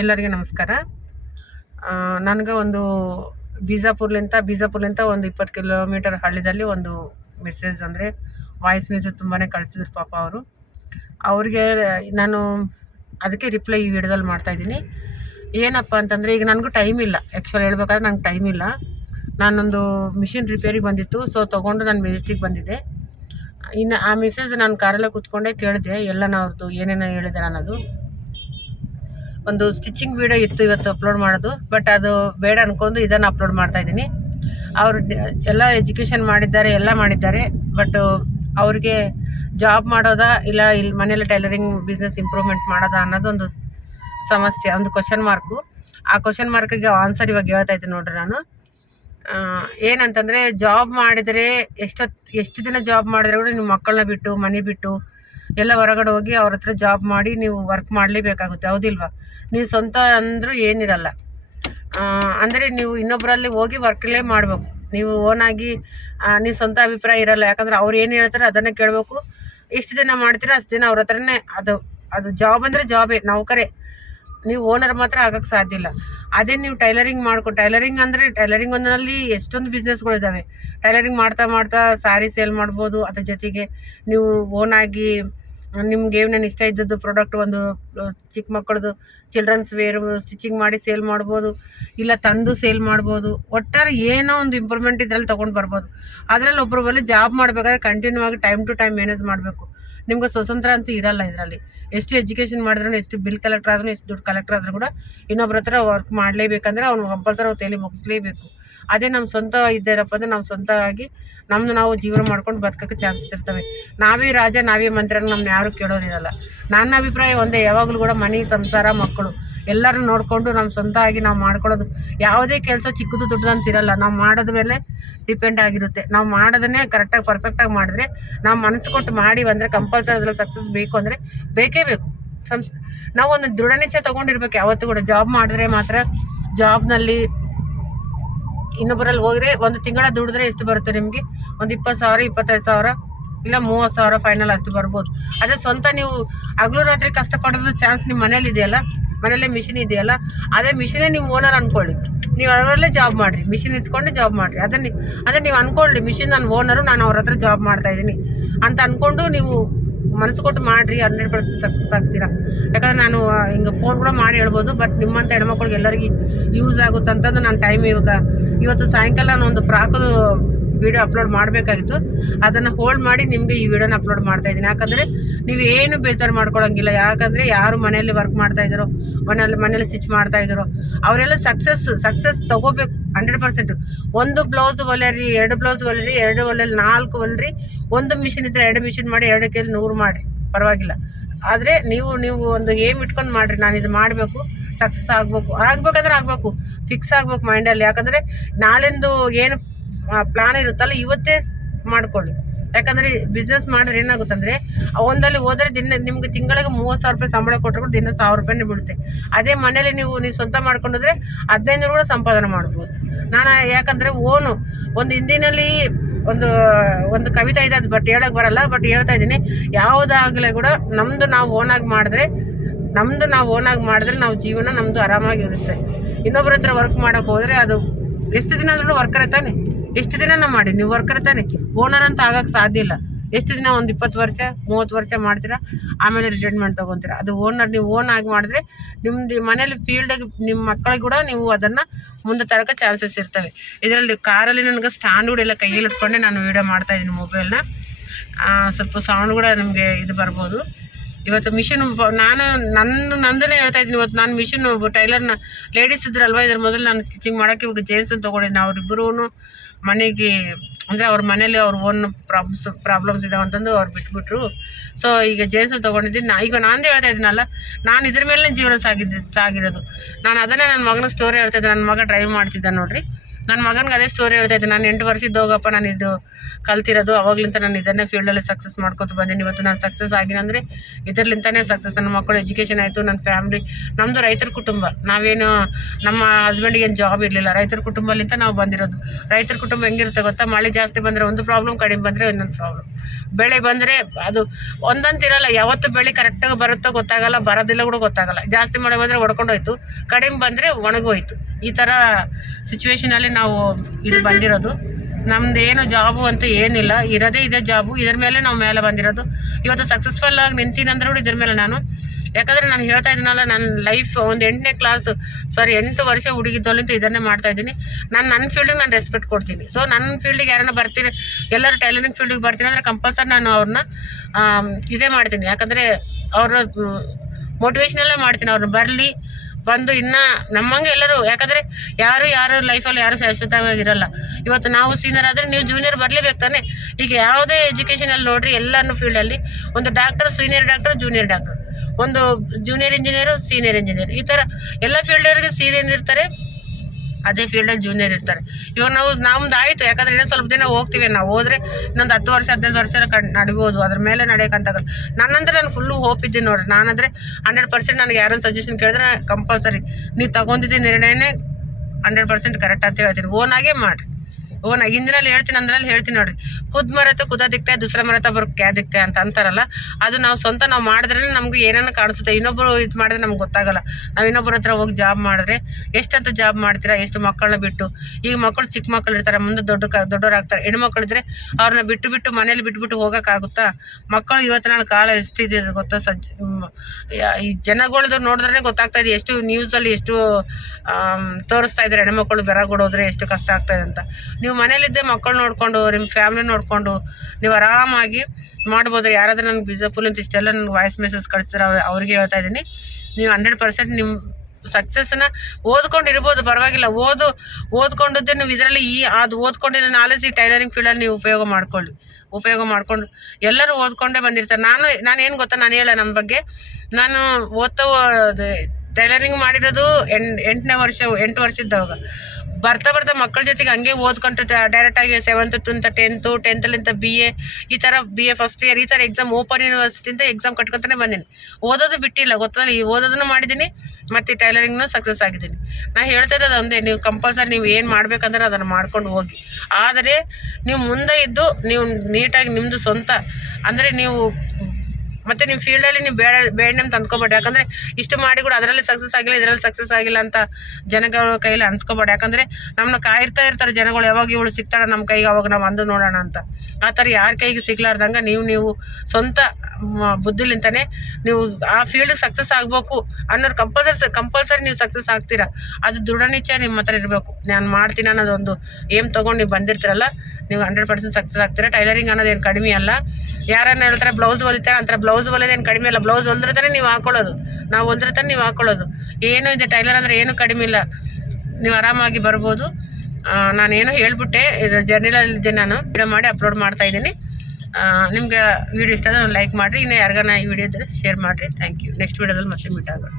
ಎಲ್ಲರಿಗೆ ನಮಸ್ಕಾರ. ನನಗೆ ಒಂದು ಬೀಜಾಪುರ್ಲಿಂದ ಒಂದು 20 ಕಿಲೋಮೀಟರ್ ಹಳ್ಳಿದಲ್ಲಿ ಒಂದು ಮೆಸೇಜ್ ಅಂದರೆ ವಾಯ್ಸ್ ಮೆಸೇಜ್ ತುಂಬಾ ಕಳಿಸಿದ್ರು ಪಾಪ ಅವರು. ಅವ್ರಿಗೆ ನಾನು ಅದಕ್ಕೆ ರಿಪ್ಲೈ ಈ ವಿಡಿಯೋದಲ್ಲಿ ಮಾಡ್ತಾಯಿದ್ದೀನಿ. ಏನಪ್ಪ ಅಂತಂದರೆ, ಈಗ ನನಗೂ ಟೈಮ್ ಇಲ್ಲ. ಆ್ಯಕ್ಚುಲಿ ಹೇಳ್ಬೇಕಾದ್ರೆ ನಂಗೆ ಟೈಮ್ ಇಲ್ಲ. ನಾನೊಂದು ಮಿಷಿನ್ ರಿಪೇರಿಗೆ ಬಂದಿತ್ತು, ಸೊ ತೊಗೊಂಡು ನಾನು ಮೆಜೆಸ್ಟಿಕ್ ಬಂದಿದ್ದೆ. ಇನ್ನು ಆ ಮೆಸೇಜ್ ನಾನು ಕಾರಲ್ಲೇ ಕೂತ್ಕೊಂಡೇ ಕೇಳಿದೆ ಅವ್ರದ್ದು ಏನೇನೋ ಹೇಳಿದ್ದಾರೆ ಅನ್ನೋದು. ಒಂದು ಸ್ಟಿಚಿಂಗ್ ವಿಡಿಯೋ ಇತ್ತು ಇವತ್ತು ಅಪ್ಲೋಡ್ ಮಾಡೋದು, ಬಟ್ ಅದು ಬೇಡ ಅನ್ಕೊಂಡು ಇದನ್ನು ಅಪ್ಲೋಡ್ ಮಾಡ್ತಾಯಿದ್ದೀನಿ. ಅವರು ಎಲ್ಲ ಎಜುಕೇಷನ್ ಮಾಡಿದ್ದಾರೆ, ಎಲ್ಲ ಮಾಡಿದ್ದಾರೆ. ಬಟ್ ಅವ್ರಿಗೆ ಜಾಬ್ ಮಾಡೋದಾ ಇಲ್ಲ ಇಲ್ಲಿ ಮನೇಲಿ ಟೈಲರಿಂಗ್ ಬಿಸ್ನೆಸ್ ಇಂಪ್ರೂವ್ಮೆಂಟ್ ಮಾಡೋದಾ ಅನ್ನೋದೊಂದು ಸಮಸ್ಯೆ, ಒಂದು ಕ್ವಶನ್ ಮಾರ್ಕು. ಆ ಕ್ವಶನ್ ಮಾರ್ಕಿಗೆ ಆನ್ಸರ್ ಇವಾಗ ಹೇಳ್ತಾಯಿದ್ದೀನಿ ನೋಡ್ರಿ. ನಾನು ಏನಂತಂದರೆ, ಜಾಬ್ ಮಾಡಿದರೆ ಎಷ್ಟು ದಿನ ಜಾಬ್ ಮಾಡಿದ್ರೆ ಕೂಡ ನೀವು ಮಕ್ಕಳನ್ನ ಬಿಟ್ಟು ಮನೆ ಬಿಟ್ಟು ಎಲ್ಲ ಹೊರಗಡೆ ಹೋಗಿ ಅವ್ರ ಹತ್ರ ಜಾಬ್ ಮಾಡಿ ನೀವು ವರ್ಕ್ ಮಾಡಲೇಬೇಕಾಗುತ್ತೆ, ಹೌದಿಲ್ವಾ? ನೀವು ಸ್ವಂತ ಅಂದರೂ ಏನಿರಲ್ಲ. ಅಂದರೆ ನೀವು ಇನ್ನೊಬ್ಬರಲ್ಲಿ ಹೋಗಿ ವರ್ಕಲ್ಲೇ ಮಾಡಬೇಕು. ನೀವು ಓನಾಗಿ ನೀವು ಸ್ವಂತ ಅಭಿಪ್ರಾಯ ಇರಲ್ಲ. ಯಾಕಂದರೆ ಅವ್ರು ಏನು ಹೇಳ್ತಾರೆ ಅದನ್ನೇ ಕೇಳಬೇಕು. ಎಷ್ಟು ದಿನ ಮಾಡ್ತೀರ ಅಷ್ಟು ದಿನ ಅವ್ರ ಹತ್ರನೇ. ಅದು ಜಾಬ್ ಅಂದರೆ ಜಾಬೇ, ನೌಕರೇ. ನೀವು ಓನರ್ ಮಾತ್ರ ಆಗೋಕ್ಕೆ ಸಾಧ್ಯ ಇಲ್ಲ. ಅದೇ ನೀವು ಟೈಲರಿಂಗ್ ಟೈಲರಿಂಗ್ ಒಂದರಲ್ಲಿ ಎಷ್ಟೊಂದು ಬಿಸ್ನೆಸ್ಗಳಿದ್ದಾವೆ. ಟೈಲರಿಂಗ್ ಮಾಡ್ತಾ ಸ್ಯಾರಿ ಸೇಲ್ ಮಾಡ್ಬೋದು. ಅದ್ರ ಜೊತೆಗೆ ನೀವು ಓನಾಗಿ ನಿಮ್ಗೆ ಏನೇನು ಇಷ್ಟ ಇದ್ದದ್ದು ಪ್ರಾಡಕ್ಟ್, ಒಂದು ಚಿಕ್ಕ ಮಕ್ಕಳದು ಚಿಲ್ಡ್ರನ್ಸ್ ವೇರ್ ಸ್ಟಿಚಿಂಗ್ ಮಾಡಿ ಸೇಲ್ ಮಾಡ್ಬೋದು, ಇಲ್ಲ ತಂದು ಸೇಲ್ ಮಾಡ್ಬೋದು. ಒಟ್ಟಾರೆ ಏನೋ ಒಂದು ಇಂಪ್ರೂವ್ಮೆಂಟ್ ಇದ್ರಲ್ಲಿ ತೊಗೊಂಡು ಬರ್ಬೋದು. ಅದರಲ್ಲಿ ಒಬ್ಬರು ಬಳಿ ಜಾಬ್ ಮಾಡಬೇಕಾದ್ರೆ ಕಂಟಿನ್ಯೂ ಆಗಿ ಟೈಮ್ ಟು ಟೈಮ್ ಮ್ಯಾನೇಜ್ ಮಾಡಬೇಕು. ನಿಮ್ಗೆ ಸ್ವತಂತ್ರ ಅಂತೂ ಇರಲ್ಲ ಇದರಲ್ಲಿ. ಎಷ್ಟು ಎಜುಕೇಷನ್ ಮಾಡಿದ್ರೂ, ಎಷ್ಟು ಬಿಲ್ ಕಲೆಕ್ಟರ್ ಆದ್ರೂ, ಎಷ್ಟು ದುಡ್ಡು ಕಲೆಕ್ಟರ್ ಆದರೂ ಕೂಡ ಇನ್ನೊಬ್ರ ಹತ್ರ ವರ್ಕ್ ಮಾಡಲೇಬೇಕಂದ್ರೆ ಅವ್ನು ಕಂಪಲ್ಸರಿ ಅವ್ರು ತಲೆ ಮುಗಿಸ್ಲೇಬೇಕು. ಅದೇ ನಮ್ಮ ಸ್ವಂತ ಇದ್ದಾರಪ್ಪ ಅಂದರೆ ನಾವು ಸ್ವಂತ ಆಗಿ ನಾವು ಜೀವನ ಮಾಡ್ಕೊಂಡು ಬದುಕೋಕ್ಕೆ ಚಾನ್ಸಸ್ ಇರ್ತವೆ. ನಾವೇ ರಾಜ, ನಾವೇ ಮಂತ್ರ, ನಮ್ಮನ್ನ ಯಾರೂ ಕೇಳೋರಿರಲ್ಲ. ನನ್ನ ಅಭಿಪ್ರಾಯ ಒಂದೇ, ಯಾವಾಗಲೂ ಕೂಡ ಮನೆ, ಸಂಸಾರ, ಮಕ್ಕಳು ಎಲ್ಲರೂ ನೋಡಿಕೊಂಡು ನಮ್ಮ ಸ್ವಂತ ಆಗಿ ನಾವು ಮಾಡ್ಕೊಳ್ಳೋದು. ಯಾವುದೇ ಕೆಲಸ ಚಿಕ್ಕದು ದೊಡ್ಡದು ಅಂತಿರಲ್ಲ, ನಾವು ಮಾಡೋದ ಮೇಲೆ ಡಿಪೆಂಡ್ ಆಗಿರುತ್ತೆ. ನಾವು ಮಾಡೋದನ್ನೇ ಕರೆಕ್ಟಾಗಿ ಪರ್ಫೆಕ್ಟಾಗಿ ಮಾಡಿದ್ರೆ, ನಾವು ಮನಸ್ಸು ಕೊಟ್ಟು ಮಾಡಿ ಅಂದರೆ ಕಂಪಲ್ಸರಿ ಅದರಲ್ಲಿ ಸಕ್ಸಸ್ ಬೇಕು ಅಂದರೆ ಬೇಕೇ ಬೇಕು. ನಾವು ಒಂದು ದೃಢ ನಿಶ್ಚಯ ತೊಗೊಂಡಿರ್ಬೇಕು ಯಾವತ್ತೂ ಕೂಡ. ಜಾಬ್ ಮಾಡಿದ್ರೆ ಮಾತ್ರ, ಜಾಬ್ನಲ್ಲಿ ಇನ್ನೊಬ್ಬರಲ್ಲಿ ಹೋದರೆ ಒಂದು ತಿಂಗಳ ದುಡಿದ್ರೆ ಎಷ್ಟು ಬರುತ್ತೆ ನಿಮಗೆ? ಒಂದು 20,000, 25,000 ಇಲ್ಲ 30,000 ಫೈನಲ್ ಅಷ್ಟು ಬರ್ಬೋದು. ಅದೇ ಸ್ವಂತ ನೀವು ಹಗಲು ರಾತ್ರಿ ಕಷ್ಟಪಡೋದು ಚಾನ್ಸ್ ನಿಮ್ಮ ಮನೇಲಿ ಇದೆಯಲ್ಲ, ಮನೇಲೇ ಮಿಷಿನ್ ಇದೆಯಲ್ಲ, ಅದೇ ಮಿಷಿನೇ ನೀವು ಓನರ್ ಅಂದ್ಕೊಳ್ಳಿ. ನೀವು ಅದರಲ್ಲೇ ಜಾಬ್ ಮಾಡಿರಿ, ಮಿಷಿನ್ ಇಟ್ಕೊಂಡು ಜಾಬ್ ಮಾಡಿರಿ. ಅದೇ ನೀವು ಅಂದ್ಕೊಳ್ಳಿ, ಮಿಷಿನ್ ನಾನು ಓನರು, ನಾನು ಅವ್ರ ಹತ್ರ ಜಾಬ್ ಮಾಡ್ತಾಯಿದ್ದೀನಿ ಅಂತ ಅಂದ್ಕೊಂಡು ನೀವು ಮನಸ್ಸು ಕೊಟ್ಟು ಮಾಡಿರಿ, 100% ಸಕ್ಸಸ್ ಆಗ್ತೀರಾ. ಯಾಕಂದರೆ ನಾನು ಹಿಂಗೆ ಫೋನ್ ಕೂಡ ಮಾಡಿ ಹೇಳ್ಬೋದು, ಬಟ್ ನಿಮ್ಮಂಥ ಹೆಣ್ಮಕ್ಳಿಗೆ ಎಲ್ಲರಿಗೂ ಯೂಸ್ ಆಗುತ್ತೆ ಅಂತಂದು ನಾನು ಟೈಮ್ ಇವತ್ತು ಸಾಯಂಕಾಲ ನಾನು ಒಂದು ಫ್ರಾಕದು ವಿಡಿಯೋ ಅಪ್ಲೋಡ್ ಮಾಡಬೇಕಾಗಿತ್ತು. ಅದನ್ನು ಹೋಲ್ಡ್ ಮಾಡಿ ನಿಮಗೆ ಈ ವಿಡಿಯೋನ ಅಪ್ಲೋಡ್ ಮಾಡ್ತಾಯಿದ್ದೀನಿ. ಯಾಕಂದರೆ ನೀವು ಏನು ಬೇಜಾರು ಮಾಡ್ಕೊಳ್ಳೋಂಗಿಲ್ಲ. ಯಾಕಂದರೆ ಯಾರು ಮನೆಯಲ್ಲಿ ವರ್ಕ್ ಮಾಡ್ತಾಯಿದ್ದಾರೋ, ಮನೇಲಿ ಸ್ಟಿಚ್ ಮಾಡ್ತಾಯಿದ್ದಾರೋ ಅವರೆಲ್ಲ ಸಕ್ಸಸ್ ತೊಗೋಬೇಕು 100%. ಒಂದು ಬ್ಲೌಸ್ ಹೊಲಿಯರಿ, 2 ಬ್ಲೌಸ್ ಹೊಲಿರಿ, 2 ಹೊಲಿಯಲ್ಲಿ 4 ಹೊಲಿರಿ. ಒಂದು ಮಿಷಿನ್ ಇದ್ದರೆ 2 ಮಿಷಿನ್ ಮಾಡಿ, 2 ಕೈಲಿ 100 ಮಾಡಿರಿ, ಪರವಾಗಿಲ್ಲ. ಆದರೆ ನೀವು ಒಂದು ಏಮ್ ಇಟ್ಕೊಂಡು ಮಾಡಿರಿ, ನಾನು ಇದು ಮಾಡಬೇಕು, ಸಕ್ಸಸ್ ಆಗಬೇಕಂದ್ರೆ ಆಗಬೇಕು, ಫಿಕ್ಸ್ ಆಗಬೇಕು ಮೈಂಡಲ್ಲಿ. ಯಾಕಂದರೆ ನಾಳಿಂದು ಏನು ಪ್ಲಾನ್ ಇರುತ್ತಲ್ಲ ಇವತ್ತೇ ಮಾಡ್ಕೊಳ್ಳಿ. ಯಾಕಂದರೆ ಬಿಸ್ನೆಸ್ ಮಾಡಿದ್ರೆ ಏನಾಗುತ್ತಂದರೆ, ಒಂದಲ್ಲಿ ಹೋದರೆ ನಿಮಗೆ ತಿಂಗಳಿಗೆ 30,000 ರೂಪಾಯಿ ಸಂಬಳ ಕೊಟ್ಟರು ದಿನ 1,000 ರೂಪಾಯಿನೇ ಬಿಡುತ್ತೆ. ಅದೇ ಮನೇಲಿ ನೀವು ಸ್ವಂತ ಮಾಡ್ಕೊಂಡ್ರೆ 1500 ಕೂಡ ಸಂಪಾದನೆ ಮಾಡ್ಬೋದು. ನಾನು ಯಾಕಂದರೆ ಒಂದು ಹಿಂದಿನಲ್ಲಿ ಒಂದು ಕವಿತೆ ಇದೆ, ಅದು ಬಟ್ ಹೇಳೋಕ್ಕೆ ಬರಲ್ಲ, ಬಟ್ ಹೇಳ್ತಾ ಇದ್ದೀನಿ. ಯಾವುದಾಗಲೇ ಕೂಡ ನಮ್ಮದು ನಾವು ಓನಾಗಿ ಮಾಡಿದ್ರೆ ನಾವು ಜೀವನ ನಮ್ಮದು ಆರಾಮಾಗಿರುತ್ತೆ. ಇನ್ನೊಬ್ಬರ ಹತ್ರ ವರ್ಕ್ ಮಾಡೋಕ್ಕೆ ಹೋದರೆ ಅದು ಎಷ್ಟು ದಿನ ಆದರೂ ವರ್ಕರ್ ತಾನೆ, ಎಷ್ಟು ದಿನ ಮಾಡಿ ನೀವು ವರ್ಕರ್ ತಾನೆ, ಓನರ್ ಅಂತ ಆಗೋಕ್ಕೆ ಸಾಧ್ಯ ಇಲ್ಲ. ಎಷ್ಟು ದಿನ, ಒಂದು 20 ವರ್ಷ 30 ವರ್ಷ ಮಾಡ್ತೀರಾ, ಆಮೇಲೆ ರಿಟೈರ್ಮೆಂಟ್ ತೊಗೊತೀರಾ. ಅದು ನೀವು ಓನ್ ಆಗಿ ಮಾಡಿದ್ರೆ ನಿಮ್ಮದು ಮನೇಲಿ ಫೀಲ್ಡಿಗೆ ನಿಮ್ಮ ಮಕ್ಕಳಿಗೆ ಕೂಡ ನೀವು ಅದನ್ನು ಮುಂದೆ ತರೋಕ್ಕೆ ಚಾನ್ಸಸ್ ಇರ್ತವೆ. ಇದರಲ್ಲಿ ಕಾರಲ್ಲಿ ನನಗೆ ಸ್ಟ್ಯಾಂಡ್ ಕೂಡ ಎಲ್ಲ ಕೈಯಲ್ಲಿ ಇಟ್ಕೊಂಡೆ ನಾನು ವೀಡಿಯೋ ಮಾಡ್ತಾಯಿದ್ದೀನಿ ಮೊಬೈಲ್ನ. ಸ್ವಲ್ಪ ಸೌಂಡ್ ಕೂಡ ನಿಮಗೆ ಇದು ಬರ್ಬೋದು. ಇವತ್ತು ಮಿಷಿನ್ ನಂದನ್ನೇ ಹೇಳ್ತಾ ಇದ್ದೀನಿ. ಇವತ್ತು ನಾನು ಮಿಷಿನ್ ಟೈಲರ್ನ ಲೇಡೀಸ್ ಇದ್ರಲ್ವ, ಇದ್ರ ಮೊದಲು ನಾನು ಸ್ಟಿಚಿಂಗ್ ಮಾಡೋಕ್ಕೆ ಇವಾಗ ಜೇನ್ಸನ್ನು ತೊಗೊಂಡಿದ್ದೀನಿ. ಅವರಿಬ್ಬರೂ ಮನೆಗೆ ಅಂದರೆ ಅವ್ರ ಮನೇಲಿ ಅವ್ರ ಓನ್ ಪ್ರಾಬ್ಲಮ್ಸ್ ಇದಾವೆ ಅಂತಂದು ಅವ್ರು ಬಿಟ್ಬಿಟ್ರು. ಸೊ ಈಗ ಜೇನ್ಸನ್ನು ತೊಗೊಂಡಿದ್ದೀನಿ. ಈಗ ನಾನದೇ ಹೇಳ್ತಾ ಇದ್ದೀನಲ್ಲ, ನಾನು ಇದ್ರ ಮೇಲೆ ಜೀವನ ಸಾಗಿರೋದು. ನಾನು ಅದನ್ನೇ ನನ್ನ ಮಗನ ಸ್ಟೋರಿ ಹೇಳ್ತಾಯಿದ್ದೆ. ನನ್ನ ಮಗ ಡ್ರೈವ್ ಮಾಡ್ತಿದ್ದ ನೋಡ್ರಿ. ನನ್ನ ಮಗನಿಗೆ ಅದೇ ಸ್ಟೋರಿ ಹೇಳ್ತಾ ಇದ್ದೆ. ನಾನು 8 ವರ್ಷದ್ದು ಹೋಗಪ್ಪ ನಾನು ಇದು ಕಲ್ತಿರೋದು, ಅವಾಗ್ಲಿಂತ ನಾನು ಇದನ್ನೇ ಫೀಲ್ಡಲ್ಲಿ ಸಕ್ಸಸ್ ಮಾಡ್ಕೊತ ಬಂದೀನಿ. ಇವತ್ತು ನಾನು ಸಕ್ಸಸ್ ಆಗಿನಂದರೆ ಇದರ್ಲಿಂತಾನೇ ಸಕ್ಸಸ್. ನನ್ನ ಮಕ್ಕಳು ಎಜುಕೇಷನ್ ಆಯಿತು, ನನ್ನ ಫ್ಯಾಮ್ಲಿ, ನಮ್ಮದು ರೈತರ ಕುಟುಂಬ. ನಾವೇನು ನಮ್ಮ ಹಸ್ಬೆಂಡಿಗೆ ಏನು ಜಾಬ್ ಇರಲಿಲ್ಲ, ರೈತರ ಕುಟುಂಬಲಿಂತ ನಾವು ಬಂದಿರೋದು. ರೈತರ ಕುಟುಂಬ ಹೆಂಗಿರುತ್ತೆ ಗೊತ್ತಾ, ಮಳೆ ಜಾಸ್ತಿ ಬಂದರೆ ಒಂದು ಪ್ರಾಬ್ಲಮ್, ಕಡಿಮೆ ಬಂದರೆ ಇನ್ನೊಂದು ಪ್ರಾಬ್ಲಮ್. ಬೆಳೆ ಬಂದರೆ ಅದು ಒಂದಂತಿರಲ್ಲ, ಯಾವತ್ತು ಬೆಳೆ ಕರೆಕ್ಟಾಗಿ ಬರುತ್ತೋ ಗೊತ್ತಾಗಲ್ಲ, ಬರೋದಿಲ್ಲ ಕೂಡ ಗೊತ್ತಾಗಲ್ಲ. ಜಾಸ್ತಿ ಮಳೆ ಬಂದರೆ ಹೊಡ್ಕೊಂಡೋಯ್ತು, ಕಡಿಮೆ ಬಂದರೆ ಒಣಗೋಯ್ತು. ಈ ಥರ ಸಿಚುವೇಷನಲ್ಲಿ ನಾವು ಇದು ಬಂದಿರೋದು. ನಮ್ದು ಏನು ಜಾಬು ಅಂತ ಏನಿಲ್ಲ, ಇರೋದೇ ಇದೆ ಜಾಬು, ಇದ್ರ ಮೇಲೆ ನಾವು ಮೇಲೆ ಬಂದಿರೋದು. ಇವತ್ತು ಸಕ್ಸಸ್ಫುಲ್ ಆಗಿ ನಿಂತೀನಂದ್ರೆ ಕೂಡ ಇದ್ರ ಮೇಲೆ ನಾನು, ಯಾಕಂದರೆ ನಾನು ಹೇಳ್ತಾ ಇದ್ದೀನಲ್ಲ, ನನ್ನ ಲೈಫ್ ಒಂದು 8 ವರ್ಷ ಹುಡುಗಿದ್ದೋಲಿಂತ ಇದನ್ನೇ ಮಾಡ್ತಾಯಿದ್ದೀನಿ. ನನ್ನ ಫೀಲ್ಡಿಗೆ ನಾನು ರೆಸ್ಪೆಕ್ಟ್ ಕೊಡ್ತೀನಿ. ಸೊ ನನ್ನ ಫೀಲ್ಡಿಗೆ ಯಾರನ್ನ ಬರ್ತೀನಿ, ಎಲ್ಲರೂ ಟೈಲರಿಂಗ್ ಫೀಲ್ಡಿಗೆ ಬರ್ತೀನಿ ಅಂದರೆ ಕಂಪಲ್ಸರಿ ನಾನು ಅವ್ರನ್ನ ಇದೇ ಮಾಡ್ತೀನಿ. ಯಾಕಂದರೆ ಅವ್ರ ಮೋಟಿವೇಶ್ನಲ್ಲೇ ಮಾಡ್ತೀನಿ. ಅವ್ರನ್ನ ಬರಲಿ, ಬಂದು ಇನ್ನೂ ನಮ್ಮಂಗೆ ಎಲ್ಲರೂ, ಯಾಕಂದರೆ ಯಾರು ಲೈಫಲ್ಲಿ ಯಾರು ಶಾಶ್ವತವಾಗಿರಲ್ಲ. ಇವತ್ತು ನಾವು ಸೀನಿಯರ್ ಆದರೆ ನೀವು ಜೂನಿಯರ್ ಬರಲೇಬೇಕು ತಾನೆ. ಈಗ ಯಾವುದೇ ಎಜುಕೇಷನಲ್ಲಿ ನೋಡಿರಿ, ಎಲ್ಲನೂ ಫೀಲ್ಡಲ್ಲಿ ಒಂದು doctor senior doctor, junior doctor, ಒಂದು ಜೂನಿಯರ್ ಇಂಜಿನಿಯರು, ಸೀನಿಯರ್ ಇಂಜಿನಿಯರ್, ಈ ಥರ ಎಲ್ಲ ಫೀಲ್ಡರ್ಗೆ ಸೀನಿಯರ್ ಇರ್ತಾರೆ, ಅದೇ ಫೀಲ್ಡಲ್ಲಿ ಜೂನಿಯರ್ ಇರ್ತಾರೆ. ಇವಾಗ ನಮ್ದು ಆಯಿತು, ಯಾಕಂದರೆ ಇನ್ನೂ ಸ್ವಲ್ಪ ದಿನ ಹೋಗ್ತೀವಿ. ನಾವು ಹೋದರೆ ಇನ್ನೊಂದು 10 ವರ್ಷ 15 ವರ್ಷ ನಡಿಬೋದು, ಅದ್ರ ಮೇಲೆ ನಡೆಯೋಕ್ಕಂತಾಗಲ್ಲ. ನನ್ನಂದ್ರೆ ನಾನು ಫುಲ್ಲು ಹೋಪ್ ಇದ್ದೀನಿ ನೋಡಿರಿ. ನಾನಂದರೆ 100% ನನಗೆ ಯಾರೊಂದು ಸಜೆಷನ್ ಕೇಳಿದ್ರೆ ಕಂಪಲ್ಸರಿ ನೀವು ತಗೊಂಡಿದ್ದ ನಿರ್ಣಯನೇ 100% ಕರೆಕ್ಟ್ ಅಂತ ಹೇಳ್ತೀನಿ. ಓನಾಗೇ ಮಾಡಿರಿ. ಹಿಂದಿನಲ್ಲಿ ಹೇಳ್ತೀನಿ, ಅಂದ್ರಲ್ಲಿ ಹೇಳ್ತೀನಿ ನೋಡ್ರಿ, ಖುದ್ ಮರತ ಖುದ ದಿಕ್ತೆ, ದುಸರ ಮರತ ಬರೋ ಕ್ಯಾ ದಿಕ್ತೆ ಅಂತ ಅಂತಾರಲ್ಲ, ಅದು ನಾವು ಸ್ವಂತ ನಾವು ಮಾಡಿದ್ರೆ ನಮ್ಗೆ ಏನೇನು ಕಾಣಿಸುತ್ತೆ. ಇನ್ನೊಬ್ಬರು ಇದು ಮಾಡಿದ್ರೆ ನಮ್ಗೆ ಗೊತ್ತಾಗಲ್ಲ. ನಾವು ಇನ್ನೊಬ್ಬರ ಹತ್ರ ಹೋಗಿ ಜಾಬ್ ಮಾಡಿದ್ರೆ ಎಷ್ಟಂತ ಜಾಬ್ ಮಾಡ್ತೀರಾ, ಎಷ್ಟು ಮಕ್ಕಳನ್ನ ಬಿಟ್ಟು. ಈಗ ಮಕ್ಕಳು ಚಿಕ್ಕ ಮಕ್ಕಳು ಇರ್ತಾರೆ, ಮುಂದೆ ದೊಡ್ಡವರಾಗ್ತಾರೆ. ಹೆಣ್ಮಕ್ಳಿದ್ರೆ ಅವ್ರನ್ನ ಬಿಟ್ಟು ಮನೇಲಿ ಬಿಟ್ಟು ಹೋಗೋಕ್ಕಾಗುತ್ತಾ? ಮಕ್ಕಳು ಇವತ್ತು ನಾನು ಕಾಲ ಎಷ್ಟಿದೆ ಗೊತ್ತಾ? ಈ ಜನಗಳದ್ದು ನೋಡಿದ್ರೆ ಗೊತ್ತಾಗ್ತಾ ಇದೆ, ಎಷ್ಟು ನ್ಯೂಸಲ್ಲಿ ಎಷ್ಟು ತೋರಿಸ್ತಾ ಇದ್ದಾರೆ, ಹೆಣ್ಮಕ್ಳು ಬೆರಗೊಡೋದ್ರೆ ಎಷ್ಟು ಕಷ್ಟ ಆಗ್ತಾಯಿದೆ ಅಂತ. ನೀವು ಮನೇಲಿದ್ದೆ ಮಕ್ಕಳು ನೋಡಿಕೊಂಡು, ನಿಮ್ಮ ಫ್ಯಾಮಿಲಿ ನೋಡಿಕೊಂಡು ನೀವು ಆರಾಮಾಗಿ ಮಾಡ್ಬೋದು. ಯಾರಾದರೂ ನನಗೆ ಬಿಜಾಪುರ್ ಅಂತ ಇಷ್ಟೆಲ್ಲ ನನಗೆ ವಾಯ್ಸ್ ಮೆಸೇಜ್ ಕಳಿಸ್ತಾರೆ, ಅವ್ರಿಗೆ ಹೇಳ್ತಾ ಇದ್ದೀನಿ, ನೀವು 100% ನಿಮ್ಮ ಸಕ್ಸಸ್ನ ಓದ್ಕೊಂಡಿರ್ಬೋದು, ಪರವಾಗಿಲ್ಲ. ಓದ್ಕೊಂಡಿದ್ದೆ ನೀವು ಇದರಲ್ಲಿ ಅದು ಓದ್ಕೊಂಡಿರೋ ನಾಲೆಜ್ ಈ ಟೈಲರಿಂಗ್ ಫೀಲ್ಡಲ್ಲಿ ನೀವು ಉಪಯೋಗ ಮಾಡಿಕೊಂಡು ಎಲ್ಲರೂ ಓದ್ಕೊಂಡೇ ಬಂದಿರ್ತಾರೆ. ನಾನು ಏನು ಗೊತ್ತಾ, ನಾನು ಹೇಳ ನಮ್ಮ ಬಗ್ಗೆ, ನಾನು ಟೈಲರಿಂಗ್ ಮಾಡಿರೋದು 8 ವರ್ಷದವಾಗ. ಬರ್ತಾ ಮಕ್ಕಳ ಜೊತೆಗೆ ಹಂಗೆ ಓದ್ಕೊಂಡು ಡೈರೆಕ್ಟಾಗಿ 7th to 10th, 10th BA, ಈ ಥರ BA ಫಸ್ಟ್ ಇಯರ್, ಈ ಥರ ಎಕ್ಸಾಮ್ ಓಪನ್ ಯೂನಿವರ್ಸಿಟಿಯಿಂದ ಎಕ್ಸಾಮ್ ಕಟ್ಕೊತಾನೆ ಬಂದೀನಿ. ಓದೋದು ಬಿಟ್ಟಿಲ್ಲ, ಗೊತ್ತಲ್ಲ. ಈ ಓದೋದನ್ನು ಮಾಡಿದ್ದೀನಿ, ಮತ್ತು ಟೈಲರಿಂಗ್ನೂ ಸಕ್ಸಸ್ ಆಗಿದ್ದೀನಿ. ನಾನು ಹೇಳ್ತಾ ಇರೋದು ಒಂದೇ, ನೀವು ಕಂಪಲ್ಸರಿ ನೀವು ಏನು ಮಾಡ್ಬೇಕಂದ್ರೆ ಅದನ್ನು ಮಾಡ್ಕೊಂಡು ಹೋಗಿ. ಆದರೆ ನೀವು ಮುಂದೆ ಇದ್ದು ನೀವು ನೀಟಾಗಿ ನಿಮ್ಮದು ಸ್ವಂತ ಅಂದರೆ ನೀವು ಮತ್ತು ನಿಮ್ಮ ಫೀಲ್ಡಲ್ಲಿ ನೀವು ಬೇಡ ಅಂತ ಅಂದ್ಕೊಬೇಡಿ. ಯಾಕಂದರೆ ಇಷ್ಟು ಮಾಡಿ ಕೂಡ ಅದರಲ್ಲಿ ಸಕ್ಸಸ್ ಆಗಿಲ್ಲ, ಇದರಲ್ಲಿ ಸಕ್ಸಸ್ ಆಗಿಲ್ಲ ಅಂತ ಜನಗಳ ಕೈಯಲ್ಲಿ ಅನ್ಸ್ಕೊಬೇಡಿ. ಯಾಕಂದರೆ ನಮ್ಮನ್ನ ಕಾಯ್ತಾ ಇರ್ತಾರೆ ಜನಗಳು, ಯಾವಾಗ ಇವಳು ಸಿಗ್ತಾಳೆ ನಮ್ಮ ಕೈಗೆ, ಅವಾಗ ನಾವು ಅಂದು ನೋಡೋಣ ಅಂತ. ಆ ಥರ ಯಾರ ಕೈಗೆ ಸಿಗ್ಲಾರ್ದಂಗೆ ನೀವು ಸ್ವಂತ ಬುದ್ಧಿಲಿಂತಾನೆ ನೀವು ಆ ಫೀಲ್ಡಿಗೆ ಸಕ್ಸಸ್ ಆಗಬೇಕು ಅನ್ನೋರು ಕಂಪಲ್ಸರಿ ನೀವು ಸಕ್ಸಸ್ ಆಗ್ತೀರಾ. ಅದು ದೃಢ ನಿಶ್ಚಯ ನಿಮ್ಮ ಹತ್ರ ಇರಬೇಕು. ನಾನು ಮಾಡ್ತೀನಿ ಅನ್ನೋದೊಂದು ಏಮ್ ತೊಗೊಂಡು ನೀವು ಬಂದಿರ್ತೀರಲ್ಲ, ನೀವು 100% ಸಕ್ಸಸ್ ಆಗ್ತೀರಾ. ಟೈಲರಿಂಗ್ ಅನ್ನೋದೇನು ಕಡಿಮೆ ಅಲ್ಲ. ಯಾರನ್ನ ಹೇಳ್ತಾರೆ ಬ್ಲೌಸ್ ಹೊಲಿತಾರೆ ಅಂತಾರೆ, ಬ್ಲೌಸ್ ಹೊಲಿಯೋದೇನು ಕಡಿಮೆ ಅಲ್ಲ. ಬ್ಲೌಸ್ ಹೊಲಿದ್ರೆ ನೀವು ಹಾಕೊಳ್ಳೋದು, ನಾವು ಹೊಲಿದ್ರೆ ನೀವು ಹಾಕೊಳ್ಳೋದು. ಏನೂ ಇದೆ, ಟೈಲರ್ ಅಂದರೆ ಏನೂ ಕಡಿಮೆ ಇಲ್ಲ. ನೀವು ಆರಾಮಾಗಿ ಬರ್ಬೋದು. ನಾನೇನೋ ಹೇಳ್ಬಿಟ್ಟೆ, ಇದು ಜರ್ನಿಲಲ್ಲಿದ್ದೆ, ನಾನು ವಿಡಿಯೋ ಮಾಡಿ ಅಪ್ಲೋಡ್ ಮಾಡ್ತಾಯಿದ್ದೀನಿ. ನಿಮ್ಗೆ ವಿಡಿಯೋ ಇಷ್ಟ ಆದರೆ ಒಂದು ಲೈಕ್ ಮಾಡಿರಿ. ಇನ್ನು ಯಾರಿಗಾನ ಈ ವಿಡಿಯೋ ಇದ್ದರೆ ಶೇರ್ ಮಾಡಿರಿ. Thank you. ನೆಕ್ಸ್ಟ್ ವಿಡಿಯೋದಲ್ಲಿ ಮತ್ತೆ ಮೀಟ್ ಆಗೋಣ.